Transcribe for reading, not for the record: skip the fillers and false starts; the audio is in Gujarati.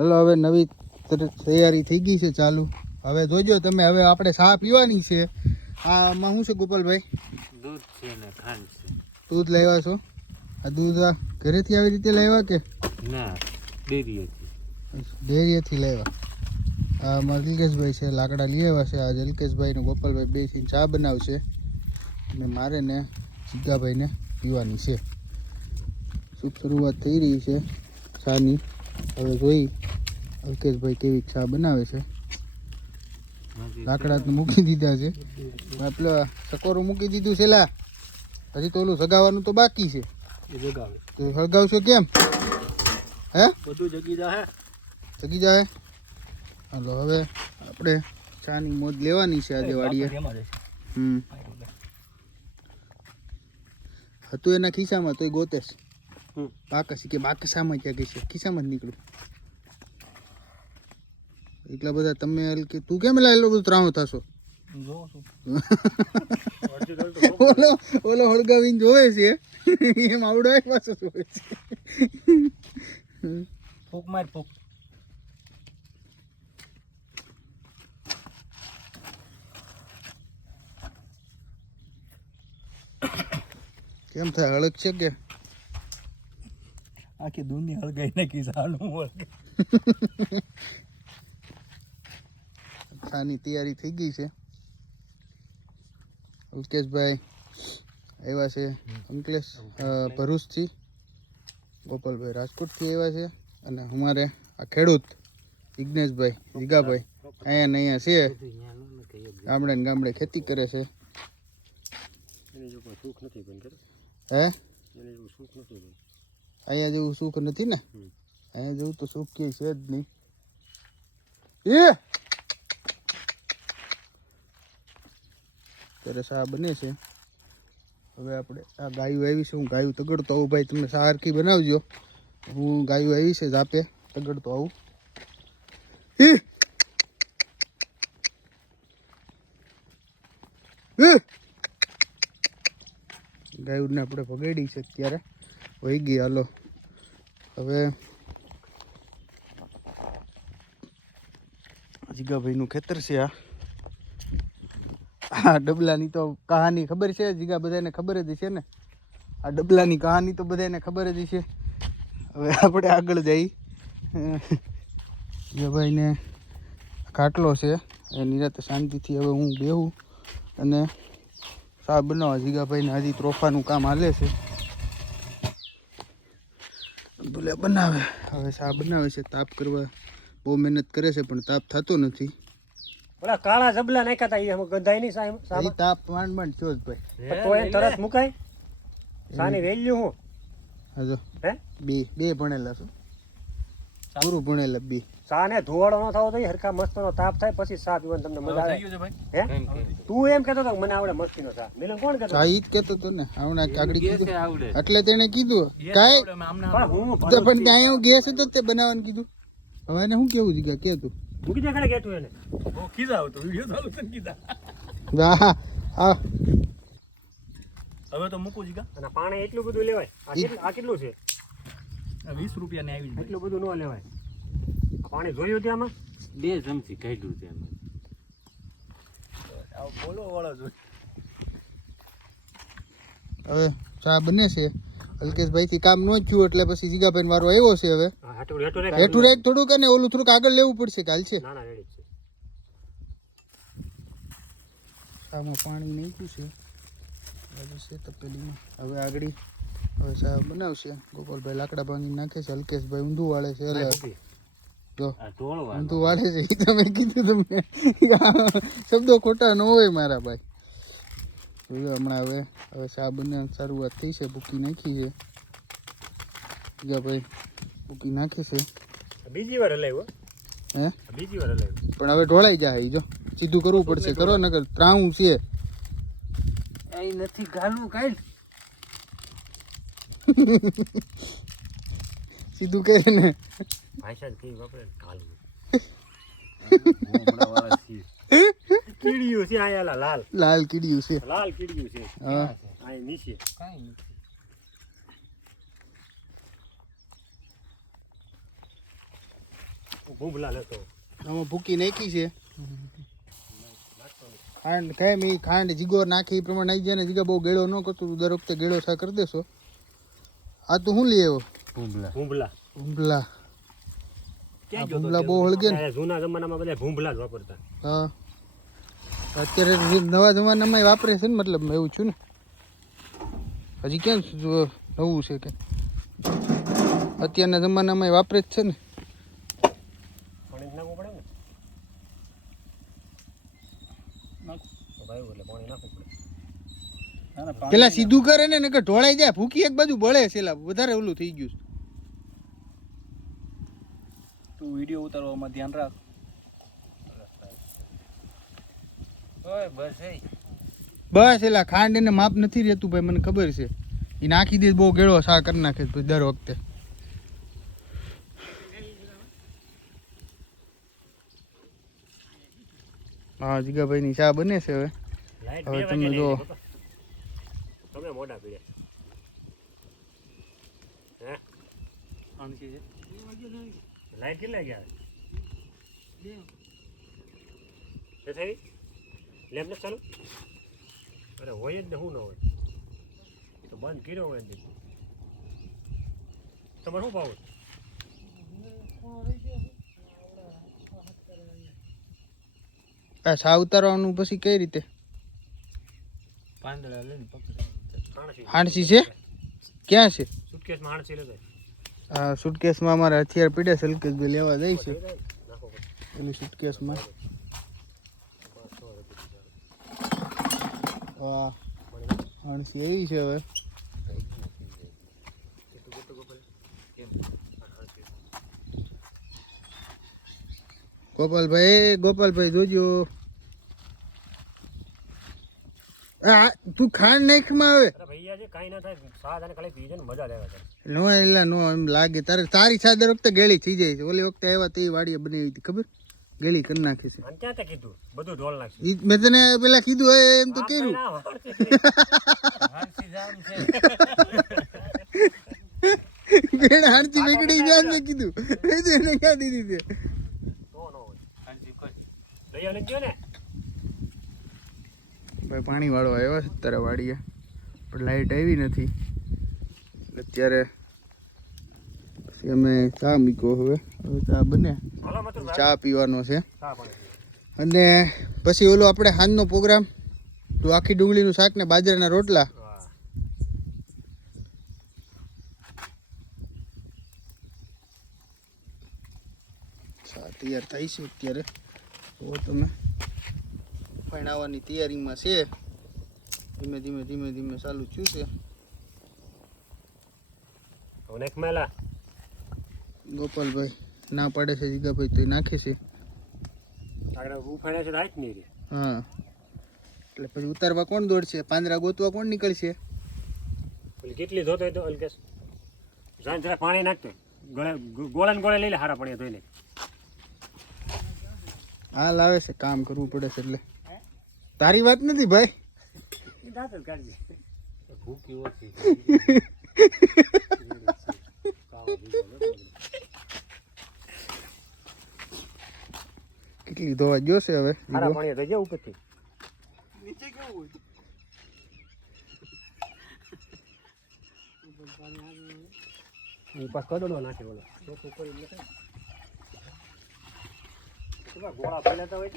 હલો હવે નવી તૈયારી થઈ ગઈ છે ચાલુ. હવે જોજો તમે, હવે આપણે ચા પીવાની છે. આમાં શું છે ગોપાલભાઈ? દૂધ છે ને ખાંડ છે. દૂધ લાવ્યા છો? આ દૂધ ઘરેથી આવી રીતે લાવ્યા કે ના, ડેરીએથી? ડેરીએથી લાવ્યા. અમારા જલકેશભાઈ છે, લાકડા લઈ આવ્યા છે. આ જલકેશભાઈ ને ગોપાલભાઈ બે થી ચા બનાવશે અને મારે ને જીગાભાઈને પીવાની છે. શુભ શરૂઆત થઈ રહી છે ચાની. હવે જોઈ અલ્કેશભાઈ કેવી ચા બનાવે છે. લાકડા તો મૂકી દીધા છે, પેલો સકોરું મૂકી દીધું છે. લા હજી તો ઓલું સગાવાનું તો બાકી છે. તો સગાવશો કેમ? હે બધું જગી જાય. જગી જાય. હાલો હવે આપણે ચાની મોજ લેવાની છે આજે વાડીએ. હતું એના ખિસ્સામાં તોય ગોતેશ. બાકસ કે બાકસામાં ક્યાં ગઈ છે? ખિસ્સામાં જ નીકળ્યું. એટલા બધા તમે કે તું કેમ એટલો બધું ત્રાણું થશો? ઓલો હળગાવીને જોવે છે એમ આવડો પાછો જોવે છે. ફૂક માર ફૂક. કેમ થાય? હળગ છે કે આખી દુનિયા હળગાઈ નાખી સાનું. ચાની તૈયારી થઈ ગઈ છે. અલ્કેશભાઈ આવ્યા છે અંકલેશ ભરૂચથી, ગોપાલભાઈ રાજકોટથી આવ્યા છે અને અમારે આ ખેડૂત વિઘ્નેશભાઈ જીગાભાઈ અહીંયા ને અહીંયા છે. ગામડે ને ગામડે ખેતી કરે છે. હે અહીંયા જેવું સુખ નથી ને? અહીંયા જેવું તો સુખ ક્યાંય છે જ નહીં. ત્યારે ચા બને છે. હવે આપણે આ ગાયું આવી છે. હું ગાયું તગડતો આવું. ભાઈ તમે ચા હરખી બનાવજો. હું ગાયું આવી છે જાપે તગડતો આવું. ગાયુંને આપણે ભગાડી છે અત્યારે વહી ગઈ. હાલો હવે જીગાભાઈનું ખેતર છે. આ ડબલાની તો કહાની ખબર છે જીગા? બધાને ખબર જ છે ને. આ ડબલાની કહાની તો બધાને ખબર જ છે. હવે આપણે આગળ જઈ. જીગાભાઈને ખાટલો છે એ નિરાતે શાંતિથી હવે હું બેહું અને ચા બનાવવા. જીગાભાઈને હજી ત્રોફાનું કામ હાલે છે. ભલે બનાવે. હવે ચા બનાવે છે. તાપ કરવા બહુ મહેનત કરે છે પણ તાપ થતો નથી. ઓલા કાળા જબલા નાખ્યા તા એ ગંધાઈ ની સાહેબ તાપ માંડ માંડ થયો જ ભાઈ. તો એ તરત મુકાય. સાની વેલ્યુ હું હાજો હે બે ભણેલા છો? પૂરું ભણેલા બે. ચા ને ધોવાળો ન થવો જોઈએ. હરખા મસ્ત નો તાપ થાય પછી ચા પીવાની તમને મજા આવે. હે તું એમ કહેતો તો મને આવડે મસ્તી નો ચા. મિલન કોણ કહેતો? ચા ઈ જ કહેતો તો ને. આવડા કાગડી કીધું એટલે તેને કીધું કાઈ પણ ત્યાં એવું ગેસ હતો તે બનાવવાનું કીધું. હવે એને શું કેવું જીગા કે તું મૂકી દે. ખડે કેતું એને કીધા તો વિડિયો ચાલુ છે કીધા. વાહ આ હવે તો મૂકું જીગા. અને પાણી એટલું બધું લેવાય? આ કેટલું છે? 20 રૂપિયા ને આવી. એટલું બધું ન લેવાય. પાણી જોયું ત્યાંમાં 2 ચમચી કાઢ્યું ત્યાં. બોલો વાળો જો. હવે ચા બને છે. અલ્કેશભાઈ થી કામ ન થયું એટલે પછી જીગાભાઈ વારો આવ્યો છે. હવે હેઠું રેક થોડુંક ને ઓલું થોડુંક આગળ લેવું પડશે. કાલ છે ના ના રેડી છે. ચામાં પાણી નાખ્યું છે છે તપેલીમાં. હવે આગળ હવે ચા બનાવશે. ગોપાલભાઈ લાકડા ભાંગી નાખે છે. અલ્કેશભાઈ ઊંધું વાળે છે. જો ઊંધું વાળે છે. એ તમે કીધું તમને શબ્દો ખોટા ન હોય મારા ભાઈ. હમણાં હવે ચા બને શરૂઆત થઈ છે. ભૂકી નાખી છે. ભાઈ ભૂકી નાખી છે. બીજી વાર હલાવ્યો. હે બીજી વાર હલાવ્યો પણ હવે ઢોળાઈ જાય. જો સીધું કરવું પડશે. કરો નકર ત્રાવું છે. એ નથી ગાલું કાઈ સીધું કરે ને ભાષા કઈ વાપરે ગાલું. કીડિયું છે આયા લાલ લાલ કીડિયું છે. લાલ કીડિયું છે. હા આ નીચે કાઈ નથી. ભૂંભલા લેતો આમાં ભૂકી નાખી છે ખાંડ કાંઈ મેં ખાંડ જીગો નાખી એ પ્રમાણે આવી જાય ને જીગા બહુ ગેળો ન કરતો તું દર વખતે ગેળો સા કરી દેશો આ તું શું લઈ આવ્યો ભૂંબલા ભૂંભલા ભૂંભલા ક્યાં આ ગયો તો ભૂંભલા બહુ હળગે ને આ જૂના જમાનામાં બધા ભૂંભલા જ વાપરતા હા અત્યારે નવા જમાનામાં વાપરે છે ને મતલબ એવું છું ને હજી ક્યાં નવું છે કે અત્યારના જમાનામાં વાપરે જ છે ને પાણી નાખવું પડે ને તો ભાઈ એટલે પાણી નાખવું પડે ના, ના, પાણી પેલા સીધું કરે ને નકર ઢોળાઈ જાય ભૂકી એક બાજુ બળે છે લા, વધારે ઓલું થઈ ગયું છે. તું વિડીયો ઉતારવામાં ધ્યાન રાખ ઓય બસ એ બસ એલા ખાંડ એને માપ નથી રહેતું ભાઈ મને ખબર છે એ નાખી દે બહુ ગેળો સા કરી નાખે છે દર વખતે હા જીગાભાઈ ની ચા બને છે હવે લાઈટ હવે 2 તમે વાગે જો. લઈ લે તમે મોઢા પીડે હે આણસી છે લાઈટ કેટલા ગયા છે થઈ લેમ્પ ને ચાલુ અરે હોય જ ને શું ન હોય તો બંધ કર્યો હોય ને તમારે શું ભાવ આ સા ઉતારવાનું પછી કઈ રીતે પાંદડા લઈને પકડે હાણસી હાણસી છે ક્યાં છે સુટકેસમાં હાણસી લેતો આ સુટકેસમાં અમારા હથિયાર પીડે છે હલકેશભાઈ લેવા જાય છે નાખો પછી પેલી સુટકેસમાં વાહ હાણસી એવી છે હવે ગોપાલભાઈ જોજો આ તું ખાંડ નાખમાં આવે અરે ભૈયા જે કાંઈ ના થાય સાદ અને ખાલી પીજે ને મજા લેવા છે નો એલા નો એમ લાગે તારી સાદર વખતે ગેળી થઈ જાય છે ઓલી વખતે આવ્યા તે વાડીએ બનાવી હતી ખબર ગેળી કરી નાખી છે અને ત્યાં તે કીધું બધું ઢોલ નાખશે મેં તને પેલા કીધું હોય એમ તો કર્યું હાણસી જામ છે બેડ હાડથી વેગડી જાય મેં કીધું એને ક્યાં દીધી છે તો ન હોય હાણસી કોઈ લઈ આવીને ગયો ને ભાઈ પાણી વાળો આવ્યો છે તારા વાડીએ પણ લાઈટ આવી નથી અત્યારે પછી અમે ચા મૂક્યો હવે ચા બને હાલો મતું ચા પીવાનો છે ચા પાણી અને પછી ઓલો આપણે સાંજનો પ્રોગ્રામ તો આખી ડુંગળીનું શાક ને બાજરાના રોટલા વાહ ચા તૈયાર થાય છે અત્યારે તો તમે ભણાવવાની તૈયારીમાં છે ધીમે ધીમે ચાલુ થયું છે હવે એક મેલા ગોપાલભાઈ ના પાડે છે જીગાભાઈ તો નાખે છે આગળ ઉફાડે છે તો હાથ નહીં રે હા એટલે પછી ઉતારવા કોણ દોડશે પાંદડા ગોતવા કોણ નીકળશે પેલી કેટલી જોતો હોય તો અલકેશ જાણ જરા પાણી નાખતો ગળે ગોળે ને ગોળે લઈ લે હારા પાણી ધોઈ લે હાલ આવે છે કામ કરવું પડે છે એટલે તારી વાત નથી ભાઈ દાંત જ કાઢજે ભૂકી ઓછી કેટલી ધોવા જોશે હવે હારા પાણી ધોઈ જાય ઉપરથી નીચે કેવું હોય એ પાસ કદડો નાખે બોલો ચોખ્ખું કરી નાખે ગોળા ફેલાતા હોય